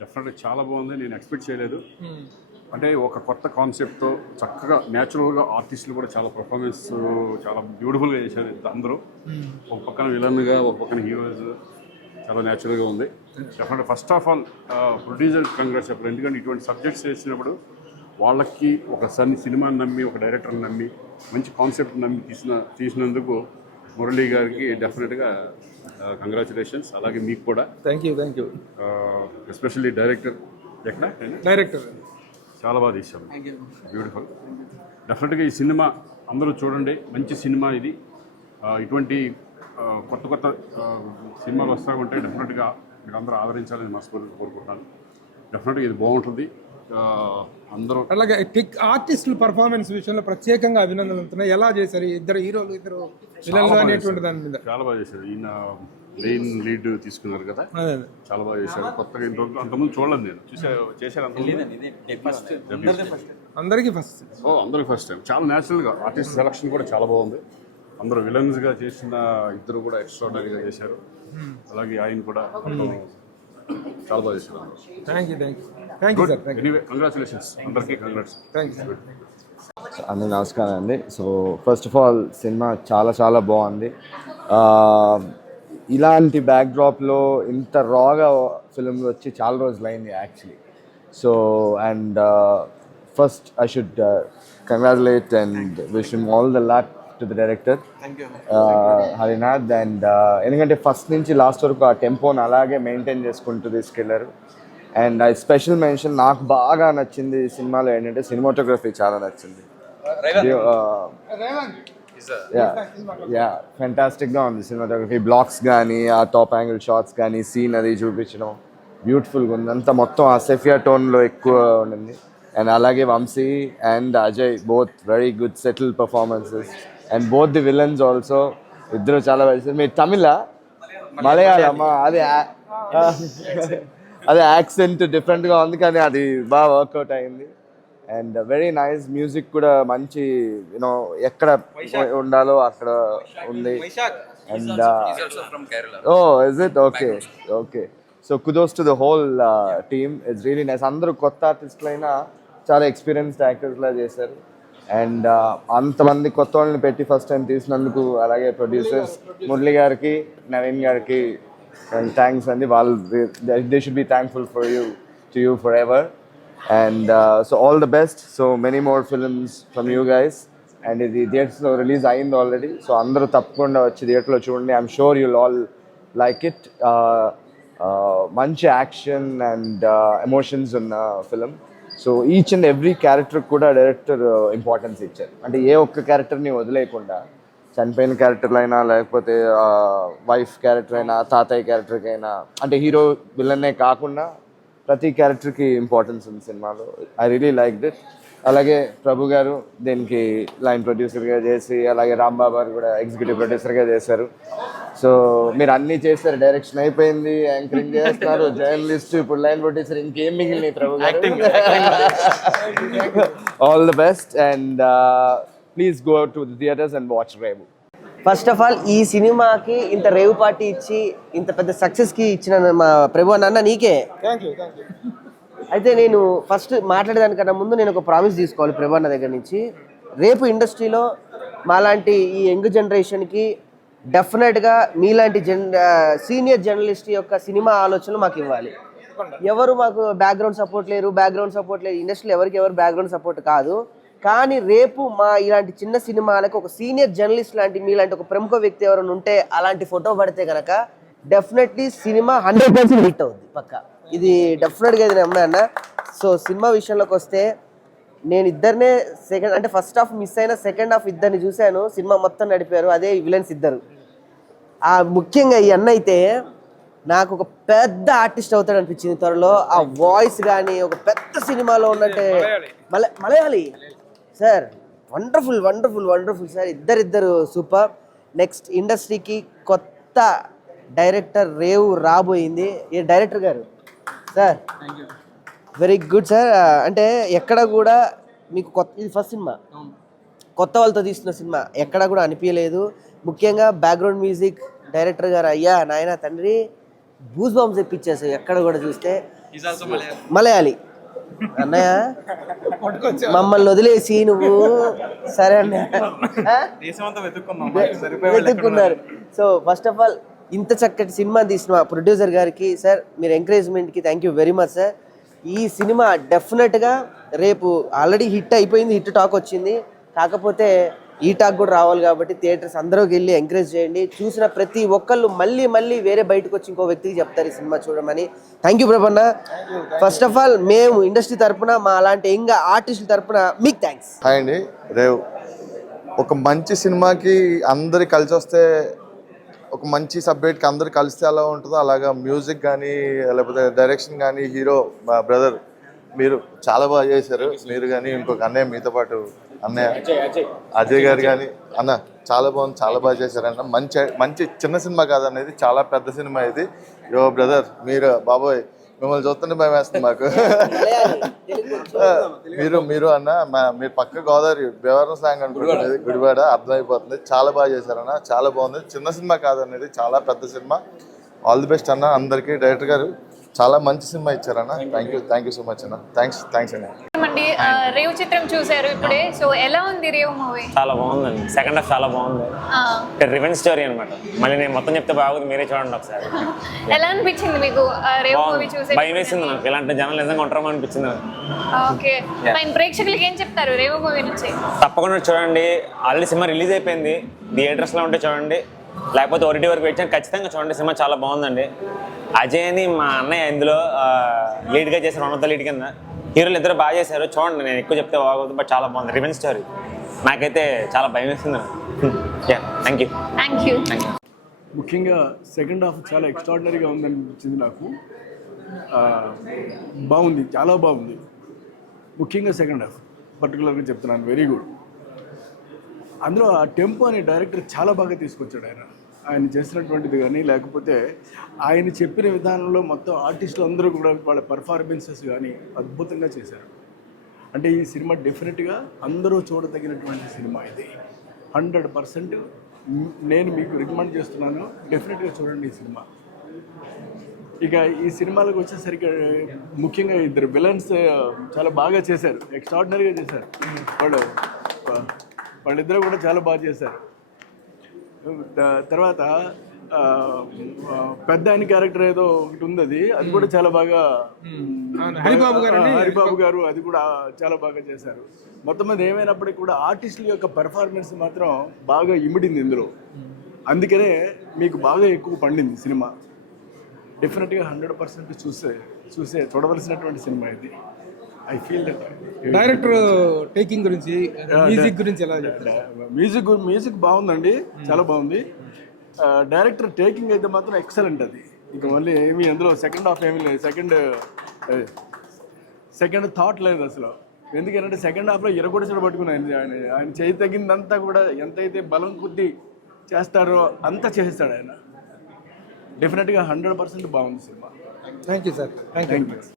డెఫినెట్గా చాలా బాగుంది. నేను ఎక్స్పెక్ట్ చేయలేదు. అంటే ఒక కొత్త కాన్సెప్ట్తో చక్కగా న్యాచురల్గా ఆర్టిస్టులు కూడా చాలా పర్ఫార్మెన్స్ చాలా బ్యూటిఫుల్గా చేశారు అందరూ. ఒక పక్కన విలన్గా, ఒక పక్కన హీరోస్, చాలా న్యాచురల్గా ఉంది. డెఫినెట్గా first of all producer congrats చెప్పారు. ఎందుకంటే ఇటువంటి సబ్జెక్ట్స్ చేసినప్పుడు వాళ్ళకి ఒక సినిమాని నమ్మి, ఒక డైరెక్టర్ని నమ్మి, మంచి కాన్సెప్ట్ నమ్మి తీసినందుకు మురళీ గారికి డెఫినెట్గా కంగ్రాచులేషన్స్. అలాగే మీకు కూడా థ్యాంక్ యూ. ఎస్పెషల్లీ డైరెక్టర్ చాలా బాగా తీశారు, బ్యూటిఫుల్. డెఫినెట్గా ఈ సినిమా అందరూ చూడండి, మంచి సినిమా ఇది. ఇటువంటి కొత్త సినిమాలు వస్తూ ఉంటే డెఫినెట్గా మీరు అందరూ ఆదరించాలని మనస్ఫూర్తిగా కోరుకుంటున్నాను. డెఫినెట్గా ఇది బాగుంటుంది. అందరూ అలాగే ఆర్టిస్టుల పర్ఫార్మెన్స్ విషయంలో ప్రత్యేకంగా అభినందనలు ఉంటున్నాయి. ఎలా చేశారు ఇద్దరు హీరోలు, ఇద్దరు విలన్లు అనేటువంటి దాని మీద? చాలా బాగా చేశారు. ఈయన మెయిన్ లీడ్ తీసుకున్నారు కదా, చాలా బాగా చేశారు. కొత్తగా అంతకుముందు చూడలేదు, నేను చేశాను అందరికీ ఫస్ట్ టైం. చాలా న్యాచురల్గా ఆర్టిస్ట్ సెలక్షన్ కూడా చాలా బాగుంది. అందరూ విలన్స్గా చేసిన ఇద్దరు కూడా ఎక్స్ట్రాడనరీగా చేశారు. అలాగే ఆయన కూడా చాలా బాగా చేశారు. Thank you sir. Anyway congratulations, అందరికీ కంగ్రాట్స్. అందరికీ నమస్కారం అండి. So first of all cinema చాలా బాగుంది. ఇలాంటి బ్యాక్డ్రాప్లో ఇంత రాగా ఫిల్మ్ వచ్చి చాలా రోజులైంది actually. So and first I should congratulate and wish him all the luck to the director Harinath. And ఎందుకంటే ఫస్ట్ నుంచి లాస్ట్ వరకు ఆ టెంపోని అలాగే మెయింటైన్ చేసుకుంటూ తీసుకెళ్లారు. అండ్ ఐ స్పెషల్ మెన్షన్, నాకు బాగా నచ్చింది ఈ సినిమాలో ఏంటంటే సినిమాటోగ్రఫీ చాలా నచ్చింది. ఫెంటాస్టిక్గా ఉంది సినిమాటోగ్రఫీ. బ్లాక్స్ కానీ, ఆ టాప్ యాంగిల్ షాట్స్ కానీ, సీన్ అది చూపించడం బ్యూటిఫుల్గా ఉంది. అంతా మొత్తం ఆ సెఫియా టోన్లో ఎక్కువ ఉండింది. అండ్ అలాగే Vamshi and Ajay both very good subtle performances. And both the villains also, ఇద్దరు చాలా బాగా. మీరు మలయాళమా? అదే యాక్సెంట్ డిఫరెంట్గా ఉంది కానీ అది బాగా వర్కౌట్ అయింది. అండ్ వెరీ నైస్ మ్యూజిక్ కూడా మంచి, యూనో ఎక్కడ ఉండాలో అక్కడ ఉంది. And is it okay. So కుదోస్ to the whole team, it's really nice. అందరూ కొత్త ఆర్టిస్టులు అయినా చాలా ఎక్స్పీరియన్స్డ్ యాక్టర్స్లా చేశారు. అండ్ అంతమంది కొత్త వాళ్ళని పెట్టి ఫస్ట్ టైం తీసినందుకు, అలాగే ప్రొడ్యూసర్స్ మురళి గారికి, నవీన్ గారికి థ్యాంక్స్ అండి. వాళ్ళు they should be thankful to you for ever. And so all the best. So many more films from you guys. And the theatres lo release ayindi already. So andaru tappakunda vachi theatre lo chudandi. I'm sure you'll all like it. Manchi action and emotions in film. So each and every character kuda director importance icharu. Ante ఏ ఒక్క character ni వదిలేయకుండా, చనిపోయిన character అయినా, లేకపోతే wife character అయినా, తాతయ్య character అయినా, అంటే hero విలన్నే కాకుండా ప్రతి క్యారెక్టర్కి ఇంపార్టెన్స్ ఉంది సినిమాలో. I really like it. అలాగే ప్రభు గారు దీనికి లైన్ ప్రొడ్యూసర్గా చేసి, అలాగే రాంబాబు గారు కూడా ఎగ్జిక్యూటివ్ ప్రొడ్యూసర్గా చేశారు. సో మీరు అన్నీ చేశారు, డైరెక్షన్ అయిపోయింది, యాంకరింగ్ చేస్తున్నారు, జర్నలిస్ట్, ఇప్పుడు లైన్ ప్రొడ్యూసర్, ఇంకేం మిగిలినాయి ప్రభు గారు? All the best and please go to the theatres and watch Revu. First of all ఈ సినిమాకి ఇంత రేవ్ పార్టీ ఇచ్చి ఇంత పెద్ద సక్సెస్కి ఇచ్చిన మా ప్రభు అన్న నీకే. అయితే నేను ఫస్ట్ మాట్లాడేదానికన్నా ముందు నేను ఒక ప్రామిస్ తీసుకోవాలి ప్రభు అన్న దగ్గర నుంచి. రేపు ఇండస్ట్రీలో మాలాంటి ఈ యంగ్ జనరేషన్కి డెఫినెట్గా మీలాంటి సీనియర్ జర్నలిస్ట్ యొక్క సినిమా ఆలోచనలు మాకు ఇవ్వాలి. ఎవరు మాకు బ్యాక్గ్రౌండ్ సపోర్ట్ లేరు, ఇండస్ట్రీలో ఎవరు బ్యాక్గ్రౌండ్ సపోర్ట్ కాదు. కానీ రేపు మా ఇలాంటి చిన్న సినిమాలకు ఒక సీనియర్ జర్నలిస్ట్ లాంటి మీలాంటి ఒక ప్రముఖ వ్యక్తి ఎవరైనా ఉంటే, అలాంటి ఫోటో పడితే కనుక డెఫినెట్లీ సినిమా 100% హిట్ అవుద్ది పక్క. ఇది డెఫినెట్గా ఇది నమ్మన్నా. సో సినిమా విషయంలోకి వస్తే, నేను ఇద్దరినే అంటే ఫస్ట్ హాఫ్ మిస్ అయిన సెకండ్ హాఫ్ ఇద్దరిని చూశాను. సినిమా మొత్తం నడిపారు, అదే విలన్స్ ఇద్దరు. ముఖ్యంగా ఈ అన్న అయితే నాకు ఒక పెద్ద ఆర్టిస్ట్ అవుతాడు అనిపించింది త్వరలో. ఆ వాయిస్ కానీ ఒక పెద్ద సినిమాలో ఉన్నట్టే. Malayali sir, wonderful sir. ఇద్దరు సూపర్. నెక్స్ట్ ఇండస్ట్రీకి కొత్త డైరెక్టర్ రేవు రాబోయింది. ఏ డైరెక్టర్ గారు సార్, వెరీ గుడ్ సార్. అంటే ఎక్కడ కూడా మీకు ఇది ఫస్ట్ సినిమా, కొత్త వాళ్ళతో తీస్తున్న సినిమా ఎక్కడ కూడా అనిపించలేదు. ముఖ్యంగా బ్యాక్గ్రౌండ్ మ్యూజిక్ డైరెక్టర్ గారు, అయ్యా నాయన తండ్రి, బూస్ బాంబ్స్ తెప్పించేసారు ఎక్కడ కూడా చూస్తే. మలయాళి అన్నయ్య మమ్మల్ని వదిలేసి నువ్వు సరే అన్నయ్య వెతుక్కున్నారు. సో ఫస్ట్ ఆఫ్ ఆల్ ఇంత చక్కటి సినిమా తీసిన ప్రొడ్యూసర్ గారికి సార్, మీరు ఎంకరేజ్మెంట్కి thank you very much sir. ఈ సినిమా డెఫినెట్గా రేపు ఆల్రెడీ హిట్ అయిపోయింది, హిట్ టాక్ వచ్చింది, కాకపోతే ఈ టాక్ కూడా రావాలి కాబట్టి థియేటర్స్ అందరికి వెళ్ళి ఎంకరేజ్ చేయండి. చూసిన ప్రతి ఒక్కళ్ళు మళ్ళీ మళ్ళీ వేరే బయటకు వచ్చి ఇంకో వ్యక్తికి చెప్తారు ఈ సినిమా చూడమని. థ్యాంక్ యూ ప్రభన్న. ఫస్ట్ ఆఫ్ ఆల్ మేము ఇండస్ట్రీ తరపున, మా అలాంటి ఇంకా ఆర్టిస్టుల తరపున మీకు థ్యాంక్స్. హాయ్ అండి. రేవ్ ఒక మంచి సినిమాకి అందరు కలిసి వస్తే, ఒక మంచి సబ్జెక్ట్కి అందరు కలిస్తే ఎలా ఉంటుందో అలాగా మ్యూజిక్ కానీ లేకపోతే డైరెక్షన్ కానీ, హీరో మా బ్రదర్ మీరు చాలా బాగా చేశారు. మీరు కానీ ఇంకొక అన్నయ్య, మీతో పాటు అన్నయ్య అజయ్ గారు కానీ, అన్న చాలా బాగుంది, చాలా బాగా చేశారన్న. మంచి చిన్న సినిమా కాదనేది, చాలా పెద్ద సినిమా ఇది. యో బ్రదర్, మీరు బాబోయ్ మిమ్మల్ని చూస్తుంటే భయం వేస్తుంది మాకు. మీరు అన్న మీరు పక్క గోదావరి భీమవరం స్లాంగ్ అనుకుంటున్నది, గుడివాడ అర్థమైపోతుంది. చాలా బాగా చేశారన్న, చాలా బాగుంది. చిన్న సినిమా కాదనేది, చాలా పెద్ద సినిమా. ఆల్ ది బెస్ట్ అన్న అందరికీ. డైరెక్టర్ గారు చాలా మంచి సినిమా ఇచ్చారన్న. థ్యాంక్ యూ సో మచ్ అన్న. థ్యాంక్స్ అండి. రేవ్ చిత్రం చూసారు ఇప్పుడే, సో ఎలా ఉంది రేవ్ మూవీ? చాలా బాగుందండి. సెకండ్ హాఫ్ చాలా బాగుంది. రివెంజ్ స్టోరీ అనమాట. మళ్ళీ నేను మొత్తం చెప్తే బాగుంది, మీరే చూడండి ఒకసారి. ఎలా అనిపించింది మీకు రేవ్ మూవీ చూసే? భయం వేసింది నాకు, ఇలాంటి జనాలు నిజంగా ఉంటారో అనిపించింది. ఓకే, మన ప్రేక్షకులకి ఏం చెప్తారు రేవ్ మూవీ నుంచి? తప్పకుండా చూడండి. ఆల్రెడీ సినిమా రిలీజ్ అయిపోయింది, థియేటర్స్లో ఉంటే చూడండి, లేకపోతే ఓటీటీ వరకు వచ్చాను, ఖచ్చితంగా చూడండి. సినిమా చాలా బాగుందండి. అజయ్ అని మా అన్నయ్య ఇందులో లీడ్గా చేశారు, వన్ ఆఫ్ ద లీడ్ కింద. హీరోలు ఇద్దరు బాగా చేశారు, చూడండి. నేను ఎక్కువ చెప్తే బాగోదు, బట్ చాలా బాగుంది. రివెంజ్ స్టోరీ నాకైతే చాలా భయం వేస్తుంది. Thank you. ముఖ్యంగా సెకండ్ హాఫ్ చాలా ఎక్స్ట్రాడినరీగా ఉందనిపించింది నాకు. బాగుంది, చాలా బాగుంది. ముఖ్యంగా సెకండ్ హాఫ్ పర్టికులర్గా చెప్తున్నాను, వెరీ గుడ్. అందులో ఆ టెంపో అనే డైరెక్టర్ చాలా బాగా తీసుకొచ్చాడు. ఆయన చేసినటువంటిది కానీ, లేకపోతే ఆయన చెప్పిన విధానంలో మొత్తం ఆర్టిస్టులు అందరూ కూడా వాళ్ళ పర్ఫార్మెన్సెస్ కానీ అద్భుతంగా చేశారు. అంటే ఈ సినిమా డెఫినెట్గా అందరూ చూడదగినటువంటి సినిమా ఇది. 100% నేను మీకు రికమెండ్ చేస్తున్నాను, డెఫినెట్గా చూడండి ఈ సినిమా. ఇక ఈ సినిమాలకు వచ్చేసరికి ముఖ్యంగా ఇద్దరు విలన్స్ చాలా బాగా చేశారు, ఎక్స్ట్రాడినరీగా చేశారు. వాళ్ళిద్దరూ కూడా చాలా బాగా చేశారు. తర్వాత పెద్ద ఆయన క్యారెక్టర్ ఏదో ఒకటి ఉంది, అది కూడా చాలా బాగా హరిబాబు గారు అది కూడా చాలా బాగా చేశారు. మొత్తం మీద ఏమైనప్పటికీ కూడా ఆర్టిస్టుల యొక్క పెర్ఫార్మెన్స్ మాత్రం బాగా ఇమిడింది ఇందులో. అందుకనే మీకు బాగా ఎక్కువ పండింది సినిమా. డెఫినెట్గా 100% చూడవలసినటువంటి సినిమా ఇది. I feel that. Director taking గురించి, మ్యూజిక్ గురించి ఎలా చెప్తారు? మ్యూజిక్ బాగుందండి, చాలా బాగుంది. డైరెక్టర్ టేకింగ్ అయితే మాత్రం ఎక్సలెంట్. అది ఇక మళ్ళీ ఏమి అందులో సెకండ్ హాఫ్ ఏమీ లేదు, సెకండ్ థాట్ లేదు అసలు. ఎందుకంటే సెకండ్ హాఫ్లో ఎరగొడిచడం పట్టుకున్నాను. ఆయన చేయి తగ్గిందంతా కూడా ఎంతైతే బలం కొద్దీ చేస్తారో అంతా చేస్తాడు ఆయన. డెఫినెట్గా 100% బాగుంది cinema. Thank you sir. Thank you.